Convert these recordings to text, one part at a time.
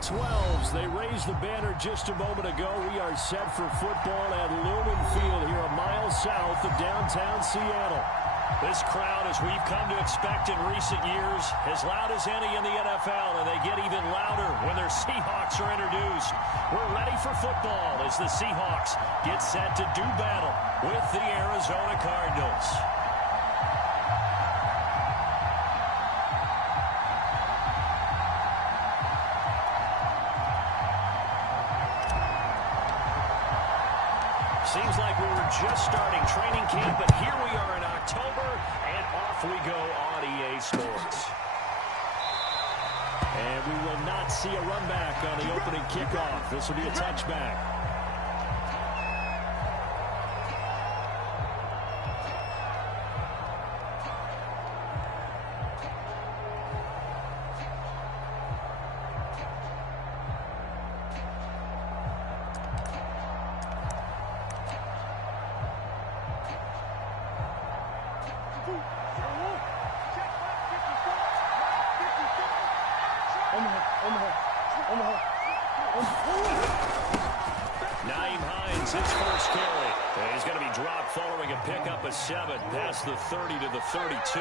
12s. They raised the banner just a moment ago. We are set for football at Lumen Field here a mile south of downtown Seattle. This crowd, as we've come to expect in recent years, as loud as any in the NFL, and they get even louder when their Seahawks are introduced. We're ready for football as the Seahawks get set to do battle with the Arizona Cardinals. Seems like we were just starting training camp, but here we are in October, and off we go on EA Sports. And we will not see a run back on the opening kickoff. This will be a touchback. Pick up a 7 past the 30 to the 32.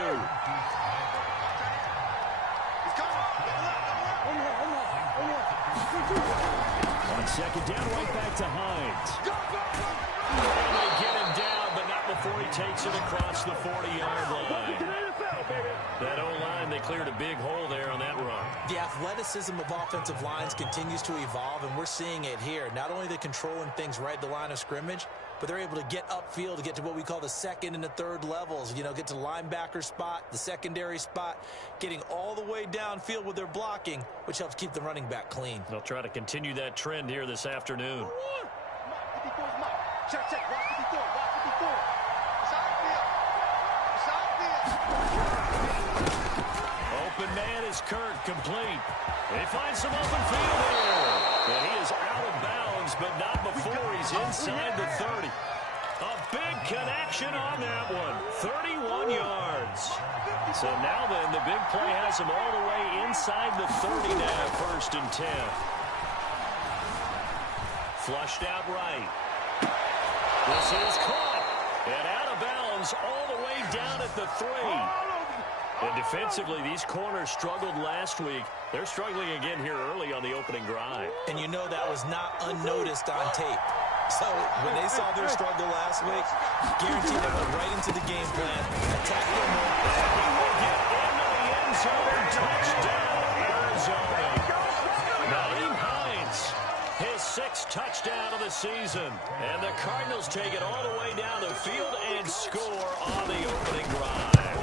On second down, right back to Hines. And they get him down, but not before he takes it across the 40-yard line. That O-line, they cleared a big hole there on that run. The athleticism of offensive lines continues to evolve, and we're seeing it here. Not only are they controlling things right at the line of scrimmage, but they're able to get upfield to get to what we call the second and the third levels. You know, get to the linebacker spot, the secondary spot, getting all the way downfield with their blocking, which helps keep the running back clean. They'll try to continue that trend here this afternoon. Open man is Kirk, complete. They find some open field here. And he is out of bounds, but not before he's inside the 30. A big connection on that one. 31 yards. So now then, the big play has him all the way inside the 30 now, 1st and 10. Flushed out right. This is caught. And out of bounds all the way down at the 3. And defensively, these corners struggled last week. They're struggling again here early on the opening drive. And you know that was not unnoticed on tape. So when they saw their struggle last week, guaranteed they went right into the game plan, attack them more. And he will get into the end zone. Touchdown, Arizona. Naeem Hines, his 6th touchdown of the season. And the Cardinals take it all the way down the field and score on the opening drive.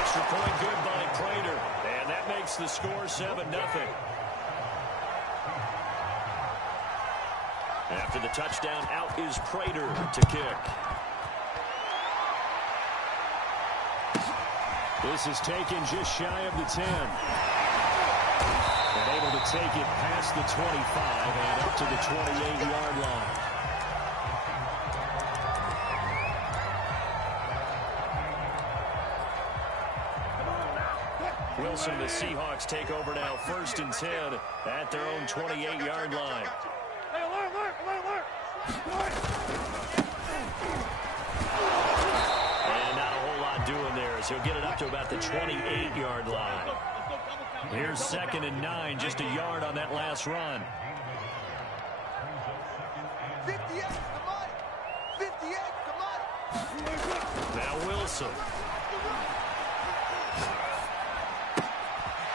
Extra point good by Prater, and that makes the score 7-0. After the touchdown, out is Prater to kick. This is taken just shy of the 10. And able to take it past the 25 and up to the 28-yard line. Wilson, the Seahawks take over now, 1st and 10 at their own 28-yard line. And not a whole lot doing there as he'll get it up to about the 28-yard line. Here's 2nd and 9, just a yard on that last run. 58, come on. 58, come on. Now Wilson.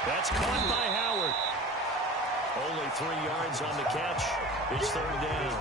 That's caught by Howard. Only 3 yards on the catch. It's 3rd down.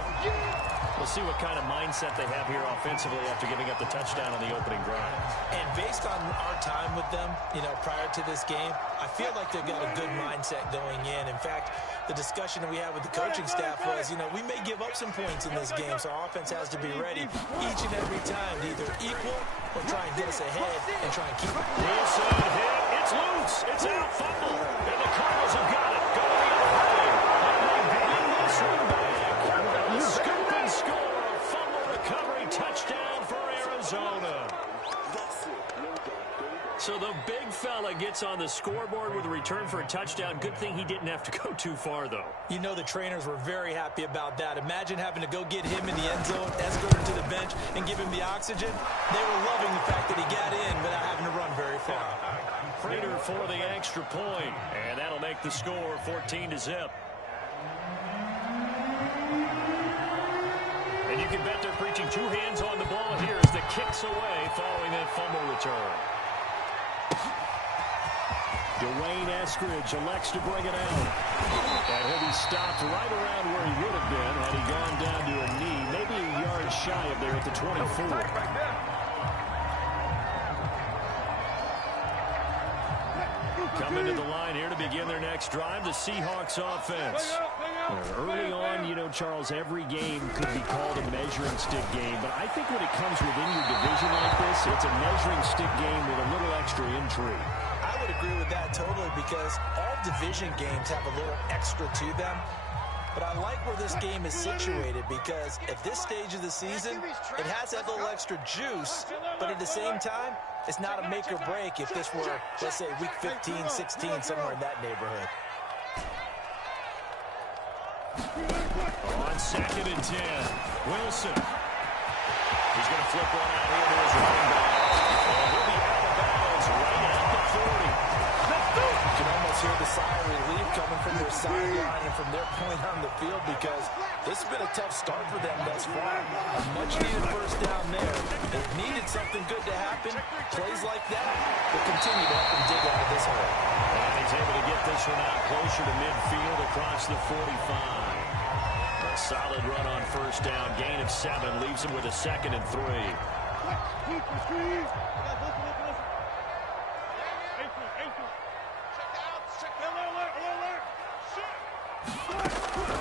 We'll see what kind of mindset they have here offensively after giving up the touchdown on the opening drive. And based on our time with them, you know, prior to this game, I feel like they've got a good mindset going in. In fact, the discussion that we had with the coaching staff was, you know, we may give up some points in this game, so our offense has to be ready each and every time to either equal or try and get us ahead and try and keep it. Wilson hit. It's loose. It's out. Fumble. And the Cardinals have got it. Go the other way. And they bring this one back. The scoop and score. Fumble recovery. Touchdown for Arizona. So the big fella gets on the scoreboard with a return for a touchdown. Good thing he didn't have to go too far, though. You know the trainers were very happy about that. Imagine having to go get him in the end zone, escort him to the bench, and give him the oxygen. They were loving the fact that he got in without having to run very far. Prater for the extra point, and that'll make the score 14-0. And you can bet they're preaching two hands on the ball here as the kick's away following that fumble return. Dwayne Eskridge elects to bring it out. And he'll be stopped right around where he would have been had he gone down to a knee, maybe a yard shy of there at the 24. Coming to the line here to begin their next drive, the Seahawks offense. Early on, you know, Charles, every game could be called a measuring stick game, but I think when it comes within your division like this, it's a measuring stick game with a little extra intrigue. I would agree with that totally because all division games have a little extra to them. But I like where this game is situated because at this stage of the season, it has that little extra juice, but at the same time, it's not a make or break if this were, let's say, week 15, 16, somewhere in that neighborhood. On 2nd and 10, Wilson. He's going to flip one out here to his running back. And he'll be out of bounds right at the 40. You can almost hear the sigh of relief coming from their sideline and from their point on the field because this has been a tough start for them thus far. A much-needed first down there. They've needed something good to happen. Plays like that will continue to help them dig out of this hole. And he's able to get this one out closer to midfield across the 45. A solid run on first down. Gain of 7 leaves him with a 2nd and 3.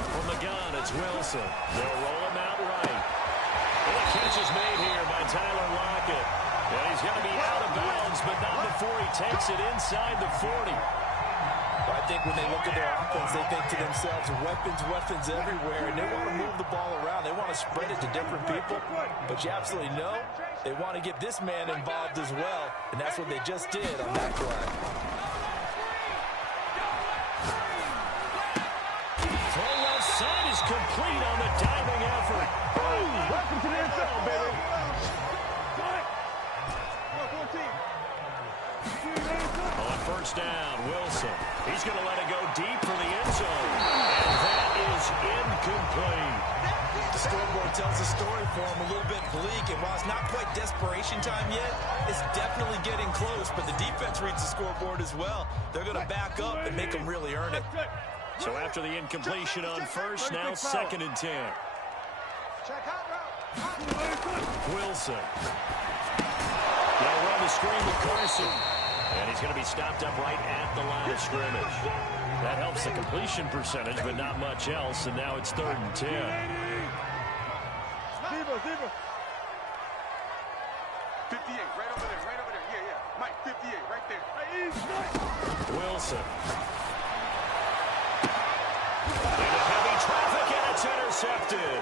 From the gun, it's Wilson. They'll roll him out right. And the catch is made here by Tyler Lockett. And he's going to be out of bounds, but not before he takes it inside the 40. I think when they look at their offense, they think to themselves, weapons everywhere, and they want to move the ball around. They want to spread it to different people, but you absolutely know they want to get this man involved as well, and that's what they just did on that play. Throw left side is complete on the diving effort. Boom! Welcome to the end zone, baby. On first down, Wilson. He's going to let it go deep for the end zone. And that is incomplete. The scoreboard tells the story for him a little bit bleak, and while it's not quite desperation time yet, it's definitely getting close, but the defense reads the scoreboard as well. They're going to back up and make them really earn it. So after the incompletion on first, now 2nd and 10. Wilson. They'll run the screen with Carson. And he's going to be stopped up right at the line of scrimmage. That helps the completion percentage, but not much else. And now it's 3rd and 10. Zebra. 58, right over there. Yeah. Mike, 58, right there. Wilson. Into heavy traffic, and it's intercepted.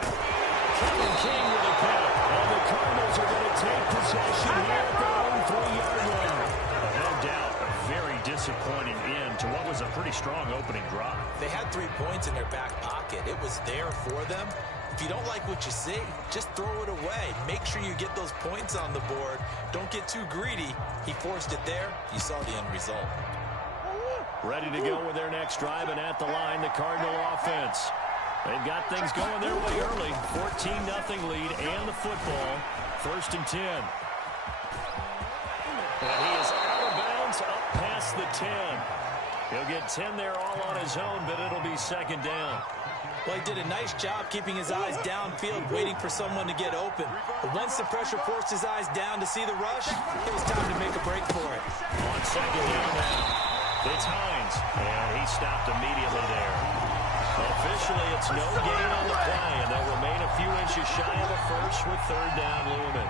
Kevin King with a pick. And the Cardinals are going to take possession here at their own 3-yard line. No doubt, a very disappointing end to what was a pretty strong opening drive. They had 3 points in their back pocket. It was there for them. If you don't like what you see, just throw it away. Make sure you get those points on the board. Don't get too greedy. He forced it there. You saw the end result. Ready to go with their next drive, and at the line, the Cardinal offense. They've got things going their way early. 14-0 lead and the football. 1st and 10. And he is out of bounds up past the 10. He'll get 10 there all on his own, but it'll be 2nd down. Well, he did a nice job keeping his eyes downfield, waiting for someone to get open. But once the pressure forced his eyes down to see the rush, it was time to make a break for it. On 2nd down now, it's Hines, and he stopped immediately there. Officially, it's no gain on the play, and they'll remain a few inches shy of a first with 3rd down looming.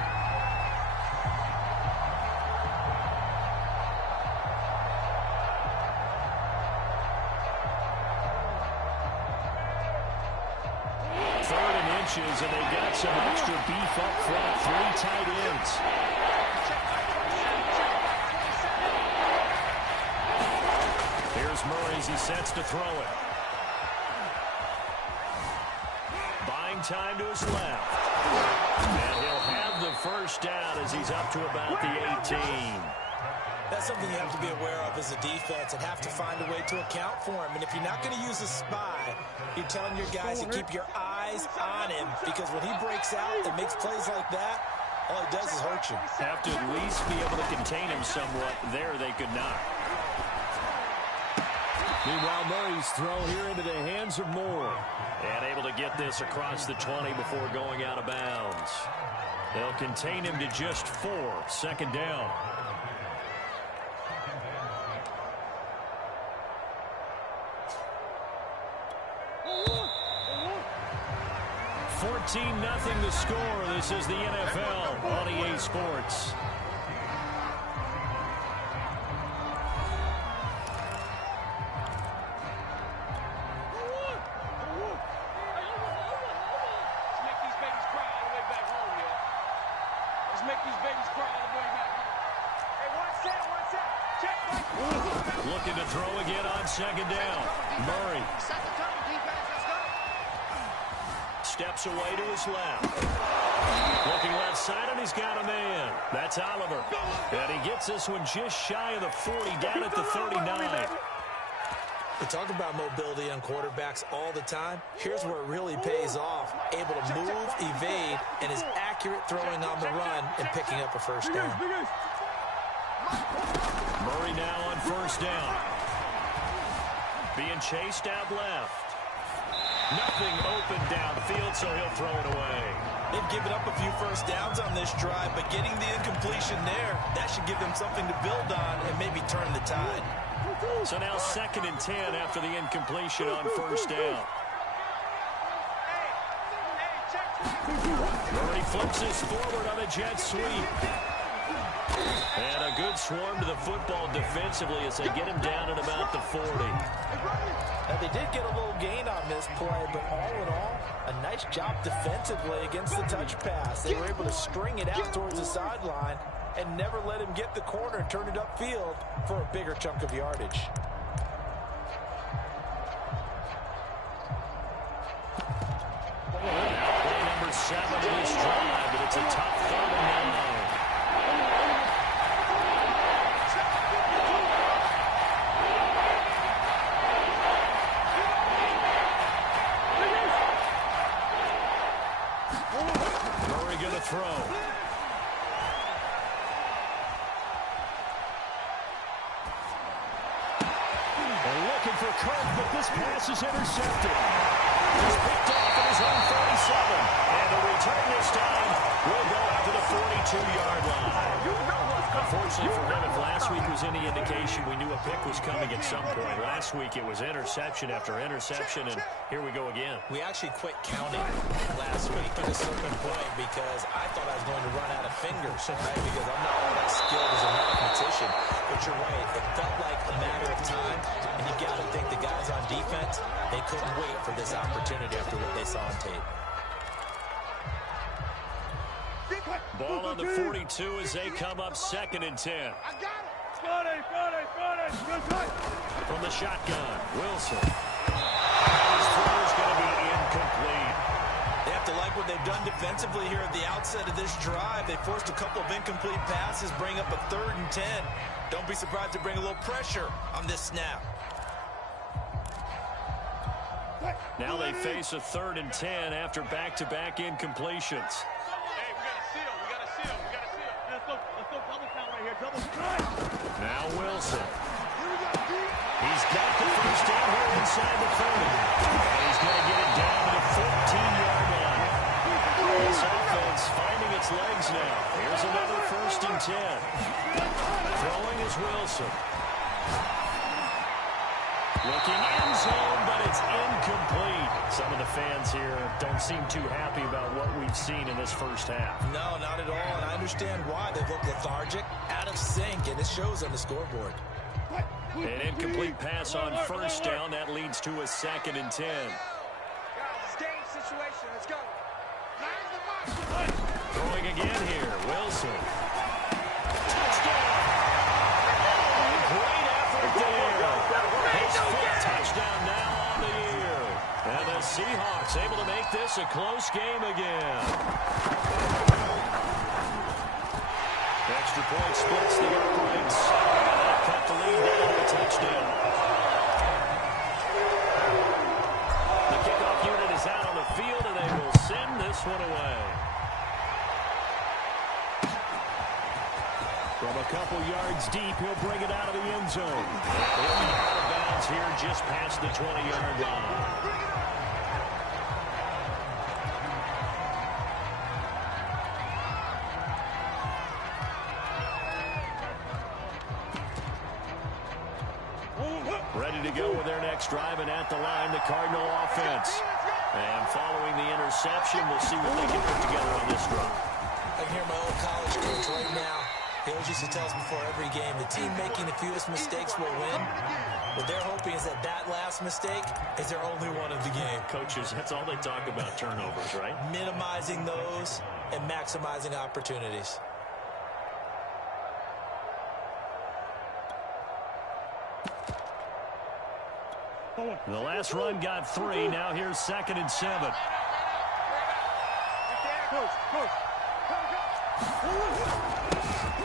And they got some extra beef up front. 3 tight ends. Here's Murray as he sets to throw it. Buying time to his left. And he'll have the first down as he's up to about the 18. That's something you have to be aware of as a defense and have to find a way to account for him. And if you're not going to use a spy, you're telling your guys to keep your eyes on him, because when he breaks out and makes plays like that, all he does is hurt you. Have to at least be able to contain him somewhat. There they could not. Meanwhile, Murray's throw here into the hands of Moore. And able to get this across the 20 before going out of bounds. They'll contain him to just 4. Second down. 14-0 the score. This is the NFL on EA Sports. Looking to throw again on second down. Murray steps away to his left. Looking left side, and he's got a man. That's Oliver. And he gets this one just shy of the 40, down at the 39. We talk about mobility on quarterbacks all the time. Here's where it really pays off. Able to move, evade, and is accurate throwing on the run and picking up a first down. Murray now on first down. Being chased out left. Nothing open downfield, so he'll throw it away. They've given up a few first downs on this drive, but getting the incompletion there, that should give them something to build on and maybe turn the tide. So now 2nd and 10 after the incompletion on first down. Murray flips this forward on a jet sweep. And a good swarm to the football defensively as they get him down at about the 40. Now, they did get a little gain on this play, but all in all, a nice job defensively against the touch pass. They were able to string it out towards the sideline and never let him get the corner and turn it upfield for a bigger chunk of yardage. Now play number 7 in this drive, but it's a tough 3rd and 9. Murray going to throw. They're looking for Kirk, but this pass is intercepted. He's picked off at his own 37. And the return this time will go out to the 42-yard line. Unfortunately for him, if last week was any indication, we knew a pick was coming at some point. Last week it was interception after interception, and here we go again. We actually quit counting last week at a certain point because I thought I was going to run out of fingers, right? Because I'm not all that skilled as a mathematician. But you're right, it felt like a matter of time, and you got to think the guys on defense, they couldn't wait for this opportunity after what they saw on tape. Ball on the 42 as they come up 2nd and 10. From the shotgun, Wilson. His throw is going to be incomplete. They have to like what they've done defensively here at the outset of this drive. They forced a couple of incomplete passes, bring up a 3rd and 10. Don't be surprised to bring a little pressure on this snap. Now they face a 3rd and 10 after back-to-back incompletions. Now Wilson. He's got the first down here inside the 30. And he's going to get it down to the 14-yard line. This offense finding its legs now. Here's another 1st and 10. Throwing is Wilson. Looking end zone, but it's incomplete. Some of the fans here don't seem too happy about what we've seen in this first half. No, not at all, and I understand why. They look lethargic, out of sync, and it shows on the scoreboard. An incomplete pass on first down. That leads to a 2nd and 10. Guys, it's game situation. Let's go. Throwing again here. Wilson. Touchdown. Great effort there. His touchdown now on the year. And the Seahawks able to make this a close game again. Extra point splits the uprights. And that cut the lead down to a touchdown. The kickoff unit is out on the field, and they will send this one away. From a couple yards deep, he'll bring it out of the end zone. He'll be out of bounds here just past the 20-yard line. Ready to go with their next drive, and at the line, the Cardinal offense. And following the interception, we'll see what they can put together on this drive. I can hear my old college coach right now. He always used to tell us before every game, the team making the fewest mistakes will win. What they're hoping is that that last mistake is their only one of the game. Coaches, that's all they talk about, turnovers, right? Minimizing those and maximizing opportunities. The last run got 3. Now here's 2nd and 7.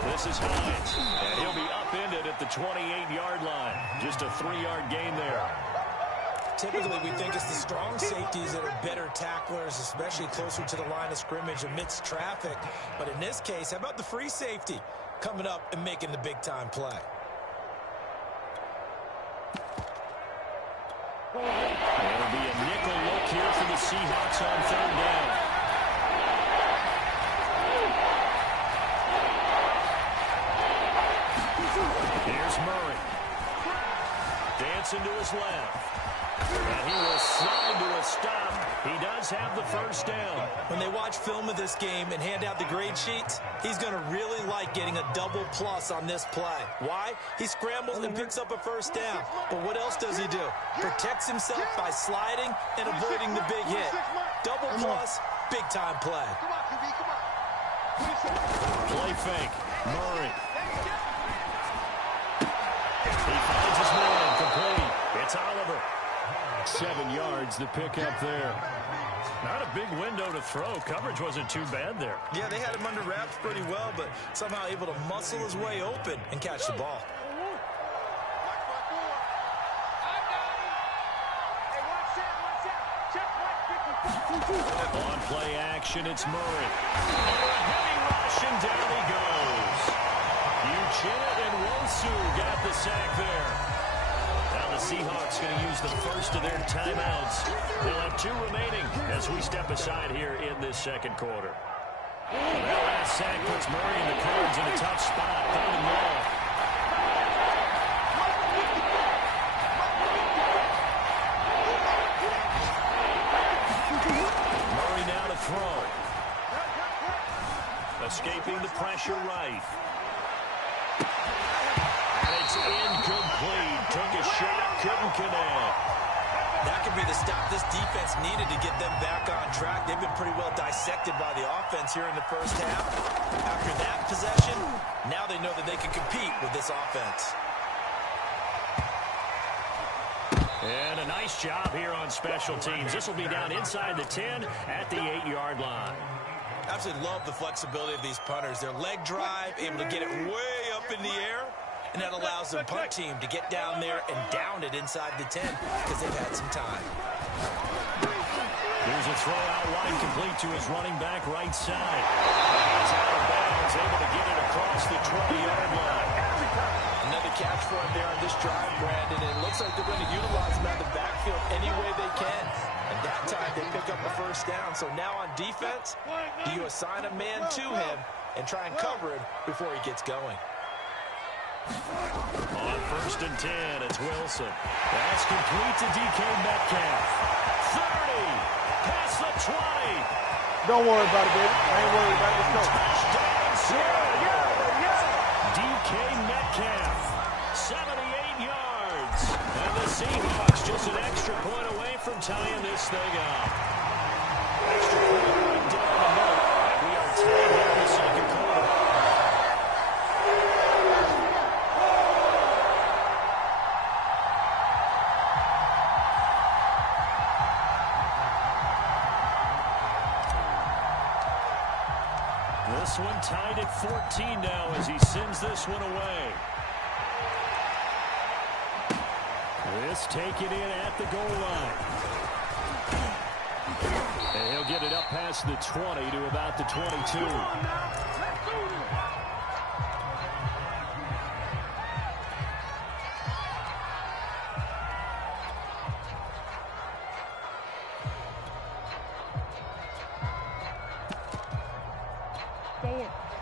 This is Hines, and he'll be upended at the 28-yard line. Just a 3-yard gain there. Typically, we think it's the strong safeties that are better tacklers, especially closer to the line of scrimmage amidst traffic. But in this case, how about the free safety coming up and making the big-time play? It'll be a nickel look here for the Seahawks on 3rd down. Here's Murray. Dancing to his left. And he will slide to a stop. He does have the 1st down. When they watch film of this game and hand out the grade sheets, he's going to really like getting a double plus on this play. Why? He scrambles and picks up a 1st down. But what else does he do? Protects himself by sliding and avoiding the big hit. Double plus, big-time play. Play fake. Murray. He finds his man complete. It's Oliver. 7 yards to pick up there. Not a big window to throw. Coverage wasn't too bad there. Yeah, they had him under wraps pretty well, but somehow able to muscle his way open and catch the ball. On play action, it's Murray. And a heavy rush, and down he goes. Uchenna and Wosu got the sack there. Now the Seahawks going to use the first of their timeouts. They'll have 2 remaining as we step aside here in this 2nd quarter. That last sack puts Murray and the Cards in a tough spot. 3rd and long. Murray now to throw. Escaping the pressure right. And it's incomplete. Took a shot, couldn't connect. That could be the stop this defense needed to get them back on track. They've been pretty well dissected by the offense here in the 1st half. After that possession, now they know that they can compete with this offense. And a nice job here on special teams. This will be down inside the 10 at the 8-yard line. Absolutely love the flexibility of these punters. Their leg drive, able to get it way up in the air, and that allows the punt team to get down there and down it inside the 10 because they've had some time. Here's a throw out wide, complete to his running back right side. He's out of bounds, able to get it across the 20-yard line. Another catch for him there on this drive, Brandon. And it looks like they're going to utilize him out of the backfield any way they can. And that time they pick up the 1st down. So now on defense, do you assign a man to him and try and cover him before he gets going? On 1st and 10, it's Wilson. That's complete to DK Metcalf. 30, past the 20. Don't worry about it, baby. I ain't worried about it. Let's go. Touchdown, Seahawks. DK Metcalf, 78 yards. And the Seahawks just an extra point away from tying this thing up. Extra point right down the middle. And we are tied here in the 2nd quarter. this one tied at 14 now as he sends this one away. This taken in at the goal line. And he'll get it up past the 20 to about the 22.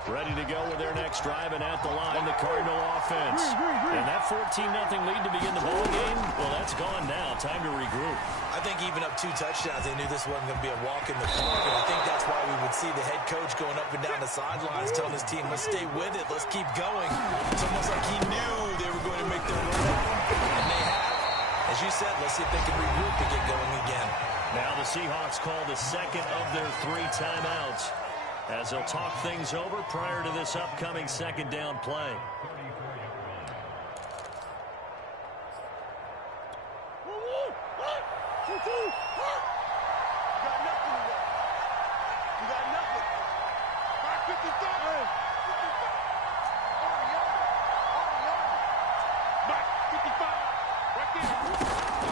Ready to go with their next drive, and at the line, the Cardinal offense. And that 14-0 lead to begin the ball game, well, that's gone now. Time to regroup. I think even up 2 touchdowns, they knew this wasn't going to be a walk in the park, and I think that's why we would see the head coach going up and down the sidelines telling his team, let's stay with it, let's keep going. It's almost like he knew they were going to make their run, and they have. As you said, let's see if they can regroup to get going again. Now the Seahawks call the second of their 3 timeouts, as they'll talk things over prior to this upcoming second down play.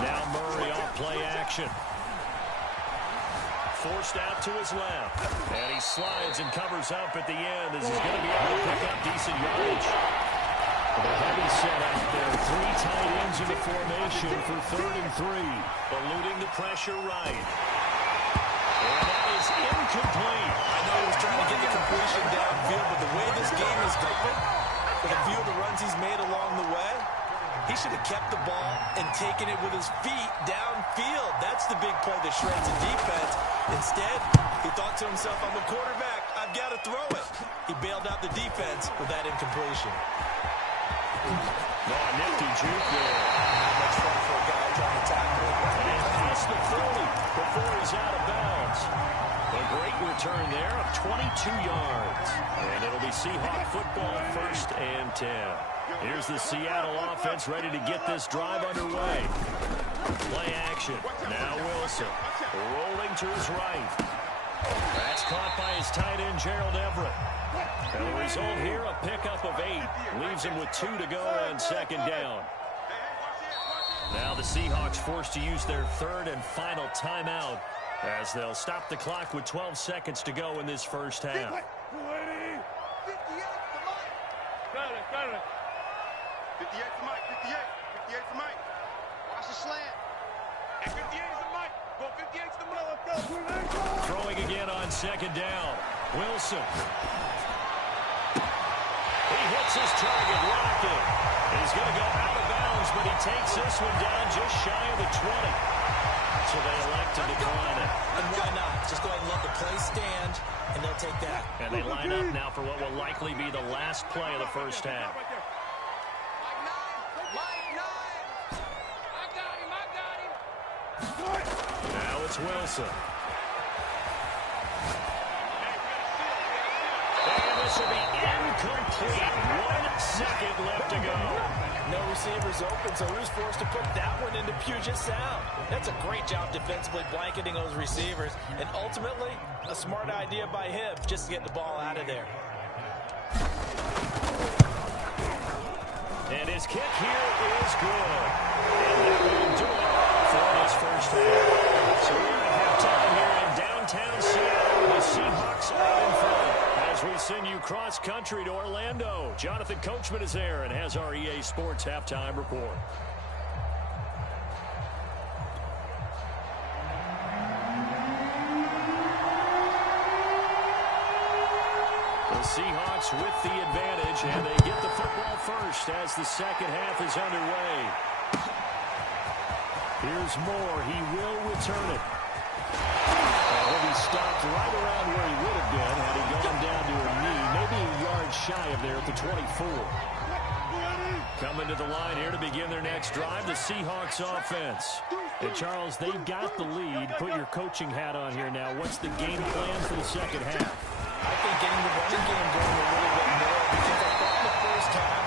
Now Murray off play action. Forced out to his left. And he slides and covers up at the end as he's going to be able to pick up decent yardage. The heavy set out there. 3 tight ends in the formation for 3rd and 3. Eluding the pressure right. And that is incomplete. I know he was trying to get the completion downfield, but the way this game is going, with a few of the runs he's made along the way, he should have kept the ball and taken it with his feet downfield. That's the big play that shreds the defense. Instead, he thought to himself, I'm a quarterback. I've got to throw it. He bailed out the defense with that incompletion. No, a nifty juke there. Not much fun for a guy trying to tackle it. And past the 40 before he's out of bounds. A great return there of 22 yards. And it'll be Seahawk football, 1st and 10. Here's the Seattle offense ready to get this drive underway. Play action. Now Wilson rolling to his right. That's caught by his tight end, Gerald Everett. And the result here, a pickup of 8. Leaves him with 2 to go on second down. Now the Seahawks forced to use their 3rd and final timeout as they'll stop the clock with 12 seconds to go in this first half. 58 to Mike, 58 to Mike. Watch the slant. And 58 is the Mike. Go 58 to the middle. Throwing again on second down. Wilson. He hits his target, Rocket. He's going to go out of bounds, but he takes this one down just shy of the 20. So they elect to decline it. And why not? Just go ahead and let the play stand, and they'll take that. And they line up now for what will likely be the last play of the first half. Now it's Wilson. And this will be incomplete. 1 second left to go. No receivers open, so who's forced to put that one into Puget Sound? That's a great job defensively blanketing those receivers, and ultimately, a smart idea by him just to get the ball out of there. And his kick here is good. And that will do it for this first half. So we're at halftime here in downtown Seattle. The Seahawks out in front as we send you cross-country to Orlando. Jonathan Coachman is there and has our EA Sports halftime report. The Seahawks with the advantage, and they get the football first as the second half is underway. Here's Moore. He will return it. And he'll be stopped right around where he would have been had he gone down to a knee, maybe a yard shy of there at the 24. Coming to the line here to begin their next drive, the Seahawks offense. And Charles, they've got the lead. Put your coaching hat on here now. What's the game plan for the second half? I think getting the running game going a little bit more, because I thought in the first half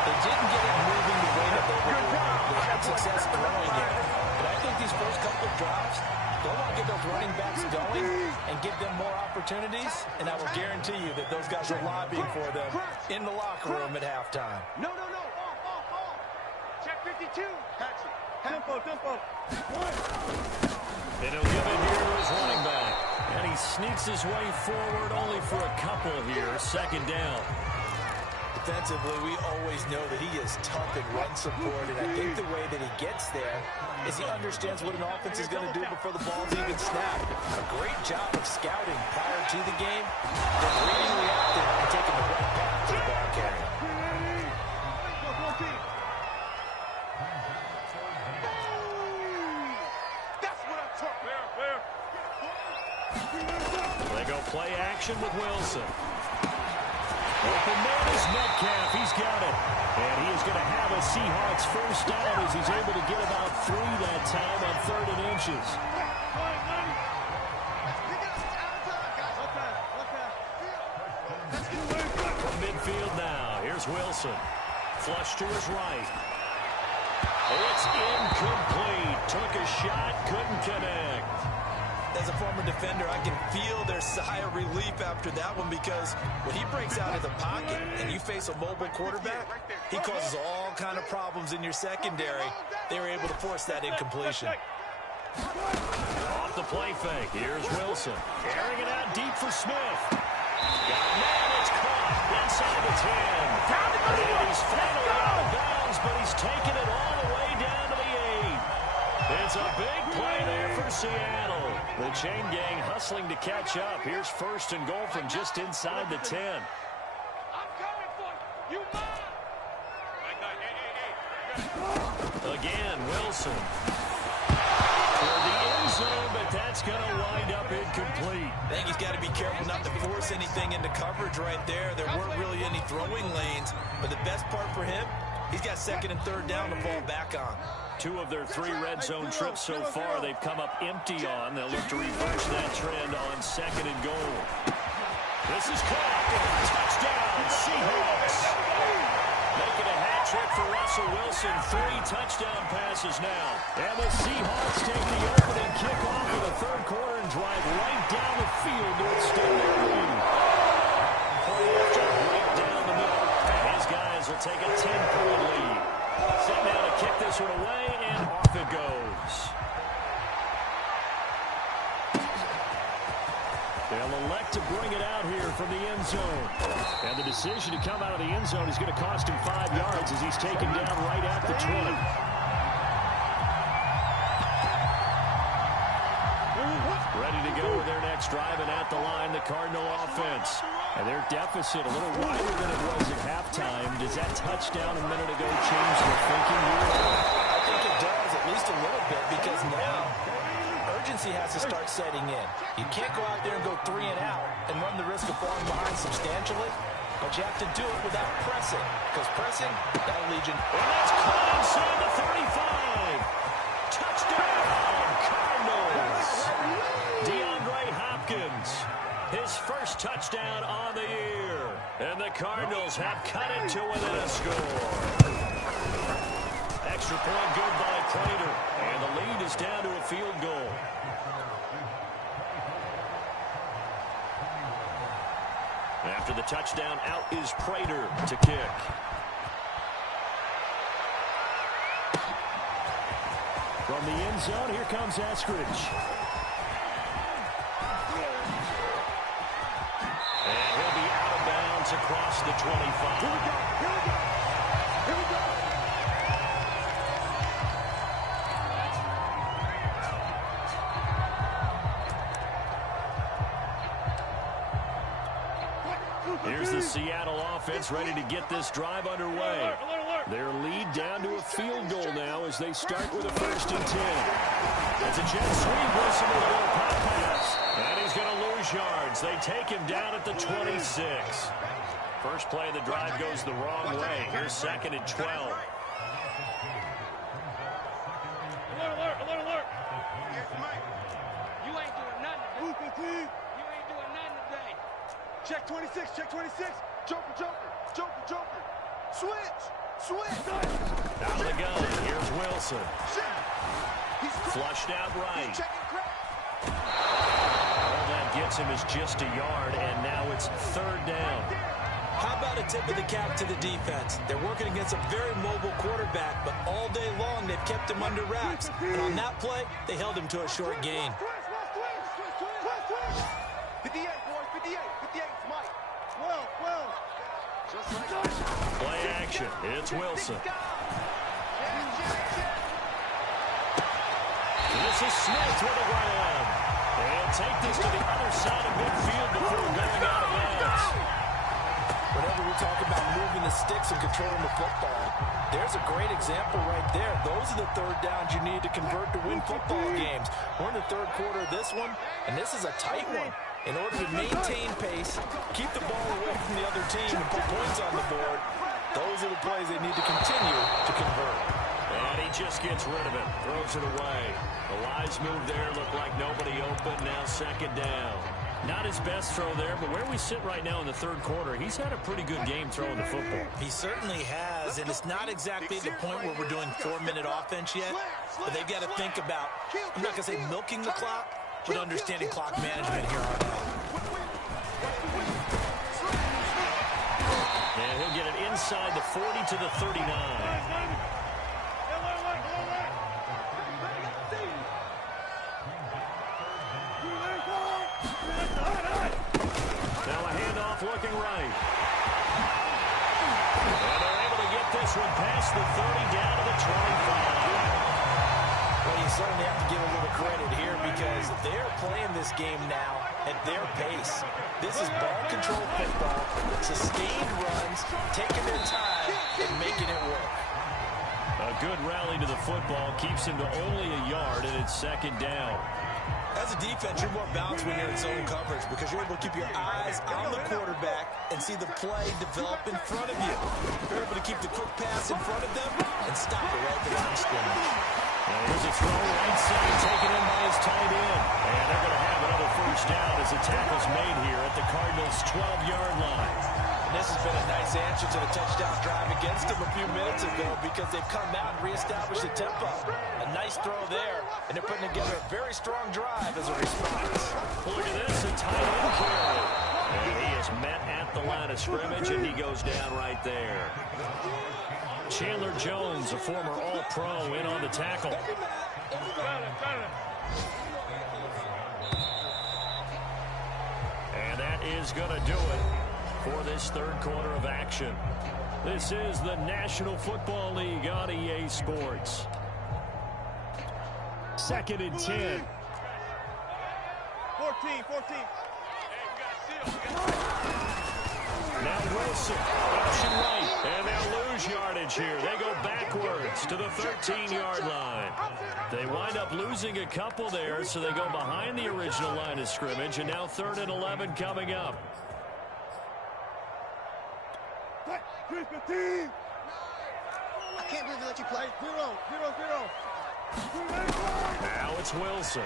they didn't get it moving the way that they were. They had success throwing it. But I think these first couple of drives, they'll want to get those running backs going and give them more opportunities, and I will guarantee you that those guys are lobbying for them in the locker room at halftime. No. Off. Check 52. Catch it. Tempo. And he'll give it here to his running back. And he sneaks his way forward only for a couple here. Second down. Defensively, we always know that he is tough in run support, and I think the way that he gets there is he understands what an offense is going to do before the ball's even snapped. A great job of scouting prior to the game, then reading, reacting, and taking the right path to the ball carrier. That's what I'm talking about. They go play action with Wilson. Open man is Metcalf. He's got it. And he is going to have a Seahawks first down as he's able to get about 3 that time on 3rd and inches. From midfield now, here's Wilson. Flush to his right. It's incomplete. Took a shot, couldn't connect. As a former defender, I can feel their sigh of relief after that one, because when he breaks out of the pocket and you face a mobile quarterback, he causes all kind of problems in your secondary. They were able to force that incompletion. Off the play fake. Here's Wilson. Carrying it out deep for Smith. Got man, it's caught inside the 10. And he's finally out of bounds, but he's taking it all the way down to the 8. It's a big play there for Seattle. The chain gang hustling to catch up. Here's 1st and goal from just inside the 10. I'm coming for you. You mine. Hey. Again, Wilson. For the end zone, but that's going to wind up incomplete. I think he's got to be careful not to force anything into coverage right there. There weren't really any throwing lanes, but the best part for him, he's got 2nd and 3rd down to fall back on. 2 of their 3 red zone trips so far they've come up empty on. They'll look to reverse that trend on 2nd and goal. This is caught. Touchdown, Seahawks. Making a hat trick for Russell Wilson. 3 touchdown passes now. And the Seahawks take the opening kickoff of the 3rd quarter and drive right down the field to extend their lead. Play after right down the middle. His guys will take a 10-point lead. Set now to kick this one away, and off it goes. They'll elect to bring it out here from the end zone. And the decision to come out of the end zone is going to cost him 5 yards as he's taken down right at the 20. Ready to go with their next drive, and at the line, the Cardinal offense. And their deficit a little wider than it was at halftime. Does that touchdown a minute ago change the thinking here? I think it does, at least a little bit, because now urgency has to start setting in. You can't go out there and go 3 and out and run the risk of falling behind substantially, but you have to do it without pressing, because pressing, that'll lead you. And that's caught inside the 35. Touchdown, Cardinals. DeAndre Hopkins, his first touchdown on the year. And the Cardinals have cut it to within a score. Extra point good by Prater. And the lead is down to a field goal. After the touchdown, out is Prater to kick. From the end zone, here comes Eskridge. And he'll be out of bounds across the 25. Here we go. Here's the Seattle offense ready to get this drive underway. Their lead down to a field goal now as they start with a 1st and 10. It's a jet sweep. Wilson with a little pop pass. And he's going to lose yards. They take him down at the 26. First play of the drive goes the wrong way. Here's 2nd and 12. Alert. You ain't doing nothing today. You ain't doing nothing today. Check 26. Joker. Switch. Out of the gun. Here's Wilson. Flushed out right. All that gets him is just a yard, and now it's third down. How about a tip of the cap to the defense? They're working against a very mobile quarterback, but all day long they've kept him under wraps. And on that play, they held him to a short gain. 58, boys, 58, 58, Mike. 12, 12. Just like that. Play action. It's Wilson. This is Smith with a run. And take this to the other side of midfield before going out of bounds. Whenever we talk about moving the sticks and controlling the football, there's a great example right there. Those are the third downs you need to convert to win football games. We're in the third quarter of this one, and this is a tight one. In order to maintain pace, keep the ball away from the other team, and put points on the board, those are the plays they need to continue to convert. And he just gets rid of it, throws it away. The Lions move there, look like nobody open, now second down. Not his best throw there, but where we sit right now in the third quarter, he's had a pretty good game throwing the football. He certainly has, and it's not exactly the point where we're doing 4-minute offense yet, but they've got to think about, I'm not going to say milking the clock, but understanding clock management here on out. And he'll get it inside the 40 to the 39. Now a handoff looking right. And they're able to get this one past the 30 down to the 25. Well, you certainly have to give a little credit here because they're playing this game now at their pace. This is ball control football, sustained runs, taking their time and making it work. A good rally to the football keeps him to only a yard, and it's second down. As a defense, you're more balanced when you're in zone coverage because you're able to keep your eyes on the quarterback and see the play develop in front of you. You're able to keep the quick pass in front of them and stop it right at the line of scrimmage. Here's a throw right side, taken in by his tight end. And they're going to have another first down as the tackle's made here at the Cardinals' 12-yard line. And this has been a nice answer to the touchdown drive against them a few minutes ago because they've come out and reestablished the tempo. A nice throw there, and they're putting together a very strong drive as a response. Look at this, a tight end carry. And he is met at the line of scrimmage, and he goes down right there. Chandler Jones, a former All-Pro, in on the tackle. And that is going to do it for this third quarter of action. This is the National Football League on EA Sports. Second and 10. 14. Now Wilson, option right, and they'll lose yardage here. They go backwards to the 13-yard line. They wind up losing a couple there, so they go behind the original line of scrimmage, and now 3rd and 11 coming up. I can't believe they let you play. 0. Now it's Wilson.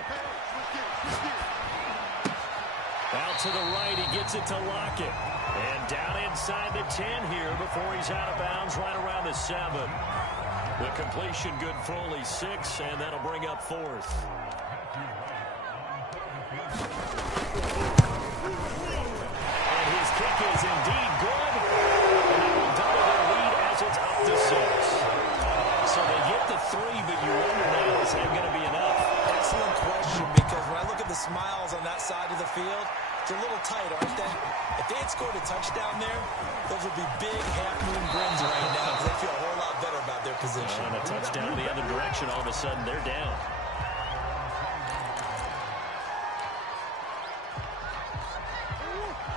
Out to the right, he gets it to Lockett. And down inside the 10 here before he's out of bounds right around the 7. The completion good for only 6, and that'll bring up 4th. And his kick is indeed good. And they will double their lead as it's up to 6. So they get the 3, but you wonder now, is that going to be enough? Excellent question, because when I look at the smiles on that side of the field, they're a little tight, aren't they? If they had scored a touchdown there, those would be big half-moon grins right now because they feel a whole lot better about their position. And a touchdown in the other direction, all of a sudden they're down.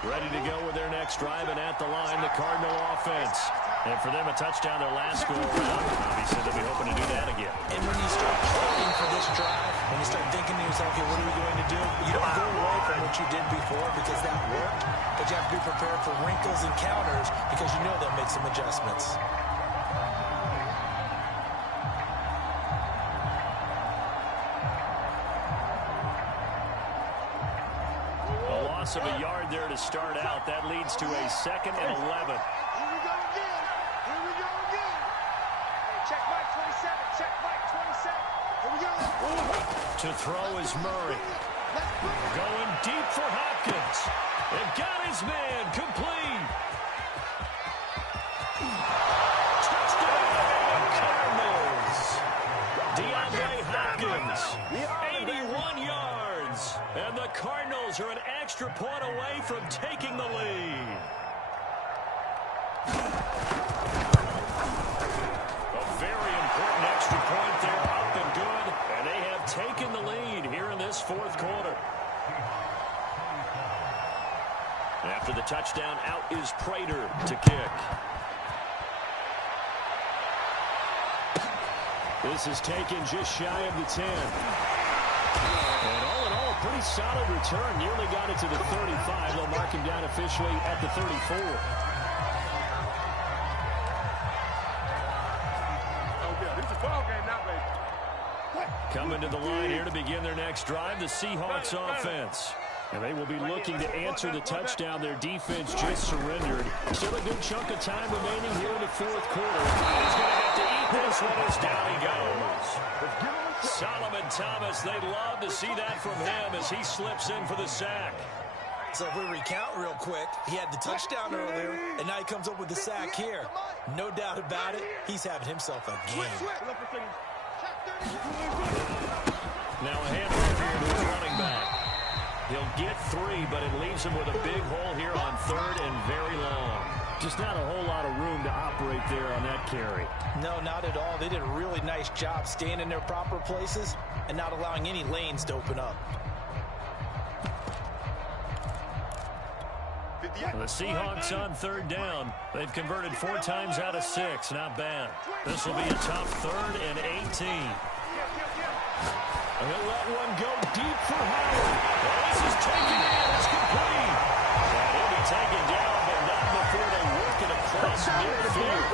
Ready to go with their next drive, and at the line, the Cardinal offense. And for them, a touchdown their last go-around. Obviously, they'll be hoping to do that again. And when you start planning for this drive, when you start thinking to yourself, okay, what are we going to do? You don't go away from what you did before because that worked, but you have to be prepared for wrinkles and counters because you know they'll make some adjustments. A loss of a yard there to start out. That leads to a 2nd and 11. Here we go again. Check Mike 27. Here we go. To throw is Murray. Going deep for Hopkins. And got his man complete. Touchdown, Cardinals. DeAndre Hopkins, 81 yards. And the Cardinals are an extra point away from taking the lead. A very important extra point there, up and good. And they have taken the lead here in this fourth quarter. After the touchdown, out is Prater to kick. This is taken just shy of the 10. And all in all, a pretty solid return. Nearly got it to the 35. They'll mark him down officially at the 34. Coming to the line here to begin their next drive, the Seahawks offense. And they will be looking to answer the touchdown their defense just surrendered. Still a good chunk of time remaining here in the fourth quarter. He's going to have to eat this one as down he goes. Solomon Thomas, they'd love to see that from him as he slips in for the sack. So if we recount real quick, he had the touchdown earlier, and now he comes up with the sack here. No doubt about it, he's having himself a game. Now a handoff here to his running back. He'll get 3, but it leaves him with a big hole here on 3rd and very long. Just not a whole lot of room to operate there on that carry. No, not at all. They did a really nice job staying in their proper places and not allowing any lanes to open up. The Seahawks on 3rd down. They've converted 4 times out of 6. Not bad. This will be a tough 3rd and 18. He'll let one go deep for Howard. Well, this is taken in. It's complete. And he'll be taken down, but not before they work it across midfield.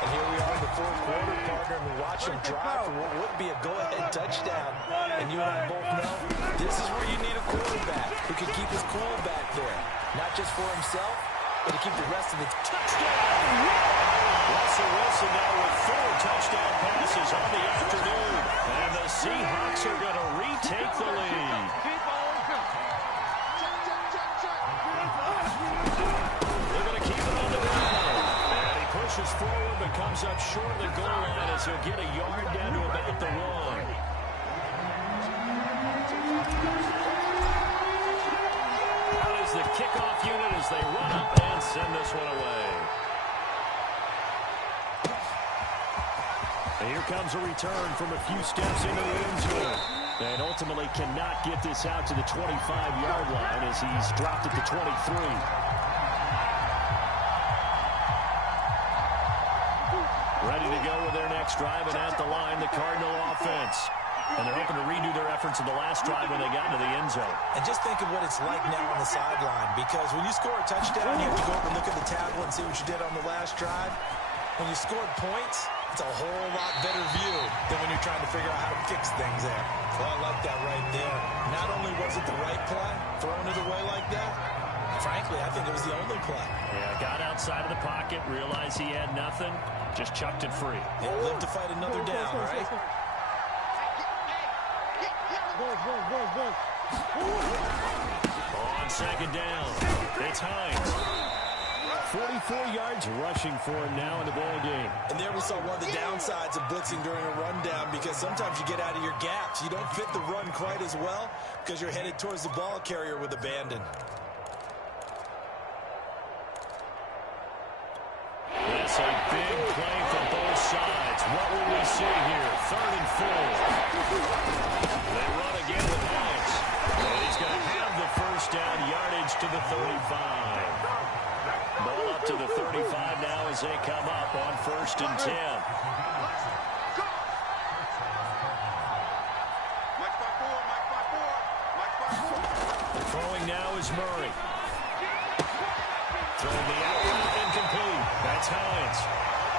And here we are in the fourth quarter, partner, and we watch him drive for what would be a go-ahead touchdown. And you and I both know this is where you need a quarterback who can keep his cool back there. Not just for himself, but to keep the rest of the touchdown. Russell Wilson now with 4 touchdown passes on the afternoon. And the Seahawks are going to retake the lead. They're going to keep it on the ground. And he pushes forward but comes up short of the goal line as he'll get a yard down to about the 1. Out is the kickoff unit as they run up and send this one away. And here comes a return from a few steps into the end zone. And ultimately cannot get this out to the 25-yard line as he's dropped at the 23. Ready to go with their next drive, and at the line, the Cardinal offense. And they're hoping to redo their efforts in the last drive when they got into the end zone. And just think of what it's like now on the sideline, because when you score a touchdown, you have to go up and look at the tablet and see what you did on the last drive. When you scored points, it's a whole lot better view than when you're trying to figure out how to fix things there. Well, I like that right there. Not only was it the right play, throwing it away like that, frankly, I think it was the only play. Yeah, got outside of the pocket, realized he had nothing, just chucked it free. He'll live to fight another down, right? On 2nd down, it's Hines. 44 yards rushing for him now in the ball game. And there we saw one of the downsides of blitzing during a rundown, because sometimes you get out of your gaps. You don't fit the run quite as well because you're headed towards the ball carrier with abandon. That's a big play from both sides. What will we see here? 3rd and 4. They run again with Hines. And he's going to have the first down, yardage to the 35. Ball up to the 35 now as they come up on 1st and 10. Throwing now is Murray. Throwing the outlet incomplete. That's Hines.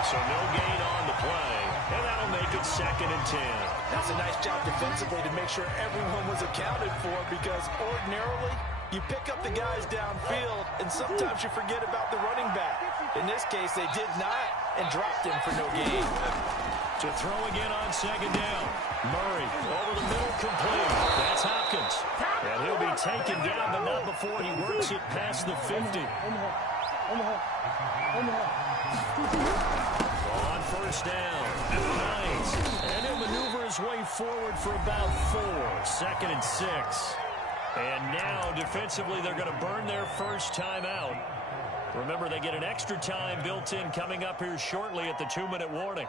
So no gain on the play. And that'll make it 2nd and 10. That's a nice job defensively to make sure everyone was accounted for, because ordinarily you pick up the guys downfield, and sometimes you forget about the running back. In this case, they did not, and dropped him for no gain. To throw again on second down. Murray over the middle, complete. That's Hopkins. And he'll be taken down, but not before he works it past the 50. On first down. Nice. And he'll maneuver his way forward for about 4. 2nd and 6. And now, defensively, they're going to burn their first timeout. Remember, they get an extra time built in coming up here shortly at the 2-minute warning.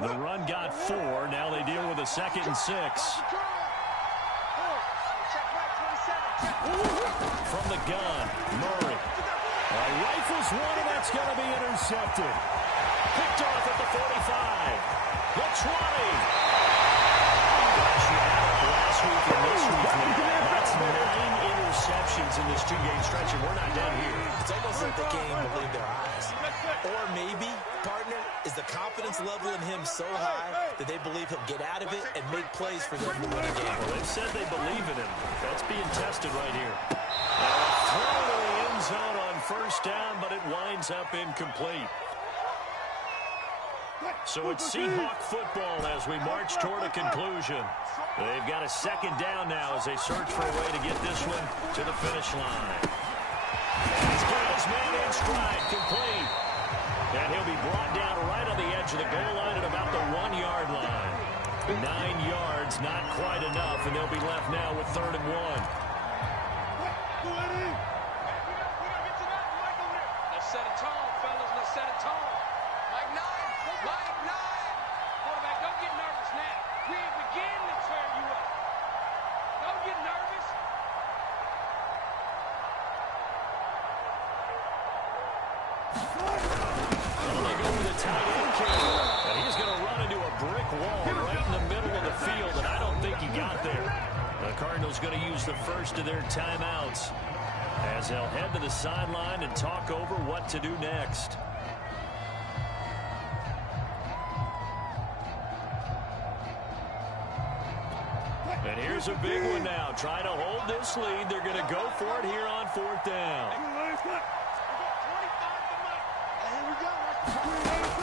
The run got 4. Now they deal with a 2nd and 6. From the gun, Murray. Rifles one, and that's going to be intercepted. Picked off at the 45. The 20. Gosh, you had it last week and this week. That's 9 interceptions in this 2-game stretch, and we're not done here. It's almost like they can't even believe their eyes. Or maybe, partner, is the confidence level in him so high that they believe he'll get out of it and make plays for them to win a game. Well, they've said they believe in him. That's being tested right here. Throw to the end zone on first down, but it winds up incomplete. So it's Seahawk football as we march toward a conclusion. They've got a 2nd down now as they search for a way to get this one to the finish line. He's got his man in stride, complete. And he'll be brought down right on the edge of the goal line at about the 1-yard line. 9 yards, not quite enough, and they'll be left now with 3rd and 1. Let's set a tone, fellas. Let's set a tone. Mike 9. Mike 9. Quarterback, don't get nervous now. We ain't beginning to turn you up. Don't get nervous. They go with a tight end carry, and he's going to run into a brick wall right in the middle of the field, and I don't think he got there. The Cardinals going to use the first of their timeouts as they'll head to the sideline and talk over what to do next. And here's a big one now. Trying to hold this lead. They're going to go for it here on 4th down.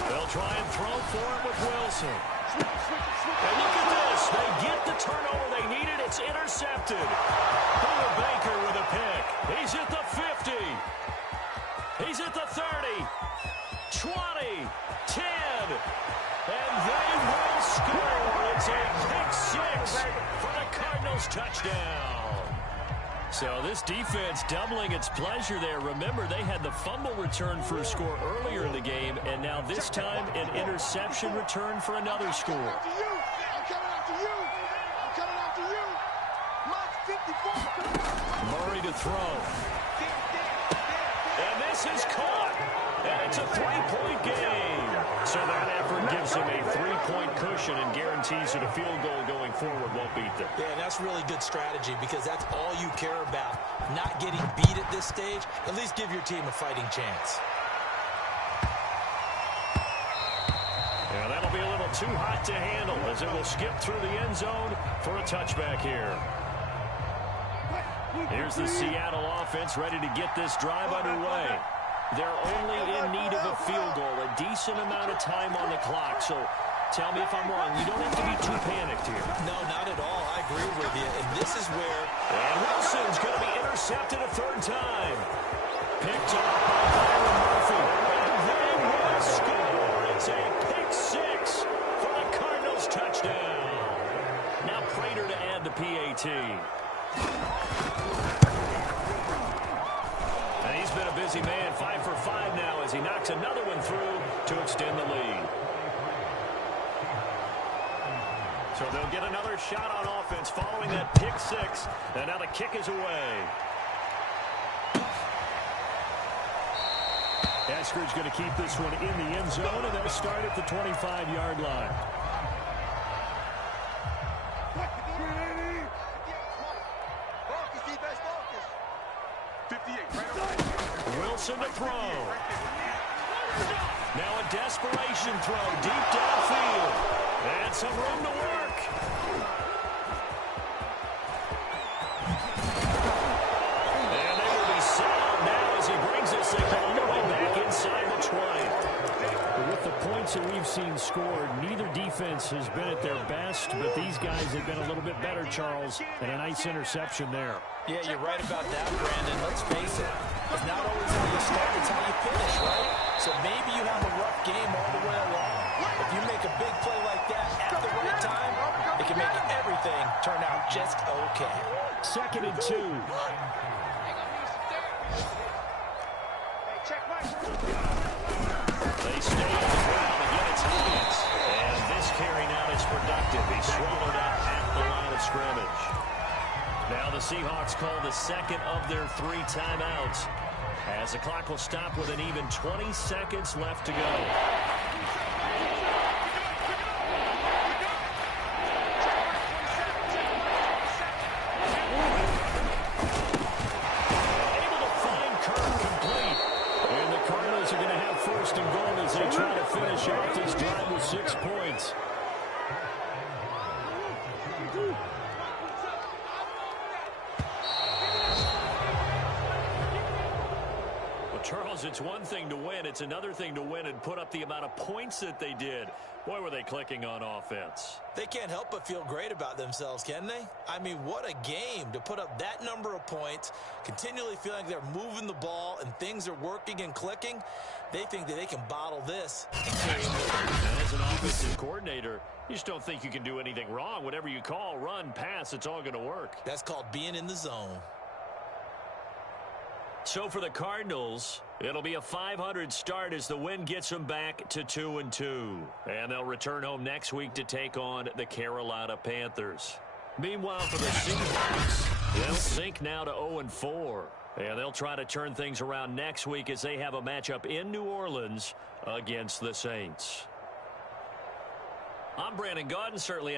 They'll try and throw for it with Wilson. And look at this. They get the turnover they needed. It's intercepted. Hunter Baker with a pick. He's at the 50. He's at the 30. 20. 10. And they will score. It's a pick 6 for the Cardinals touchdown. So this defense doubling its pleasure there. Remember, they had the fumble return for a score earlier in the game, and now this time an interception return for another score. I'm coming after you. I'm coming after you. Mark 54. Murray to throw. And this is caught. And it's a 3-point game. So that effort gives them a 3-point cushion and guarantees that a field goal going forward won't beat them. Yeah, and that's really good strategy because that's all you care about. Not getting beat at this stage. At least give your team a fighting chance. Yeah, that'll be a little too hot to handle as it will skip through the end zone for a touchback here. Here's the Seattle offense ready to get this drive underway. They're only in need of a field goal, a decent amount of time on the clock. So tell me if I'm wrong. You don't have to be too panicked here. No, not at all. I agree with you. And this is where... And Wilson's going to be intercepted a 3rd time. Picked up by Byron Murphy. And they will score. It's a pick 6 for the Cardinals touchdown. Now Prater to add the PAT. And he's been a busy man, 5 for 5 now as he knocks another one through to extend the lead. So they'll get another shot on offense following that pick 6. And now the kick is away. Eskridge going to keep this one in the end zone, and they'll start at the 25-yard line. Wilson to throw. Now a desperation throw deep downfield. And some room to work. And they will be set out now as he brings this thing all the way back inside the 20. offense has been at their best, but these guys have been a little bit better, Charles, and a nice interception there. Yeah, you're right about that, Brandon. Let's face it. It's not always how you start, it's how you finish, right? So maybe you have a rough game all the way along. If you make a big play like that at the right time, it can make everything turn out just okay. 2nd and 2. They stay on the ground. Again, it's Higgins. And this carry now is productive. He swallowed up at the line of scrimmage. Now the Seahawks call the second of their 3 timeouts, as the clock will stop with an even 20 seconds left to go. Able to find Kirk complete. And the Cardinals are going to have 1st and goal as they try to finish off this drive with 6 points. Charles, it's one thing to win. It's another thing to win and put up the amount of points that they did. Boy, were they clicking on offense. They can't help but feel great about themselves, can they? I mean, what a game to put up that number of points, continually feeling like they're moving the ball and things are working and clicking. They think that they can bottle this and carry it over. As an offensive coordinator, you just don't think you can do anything wrong. Whatever you call, run, pass, it's all going to work. That's called being in the zone. So for the Cardinals, it'll be a .500 start as the win gets them back to 2-2. And they'll return home next week to take on the Carolina Panthers. Meanwhile, for the Seahawks, they'll sink now to 0-4. And they'll try to turn things around next week as they have a matchup in New Orleans against the Saints. I'm Brandon Gaudin, certainly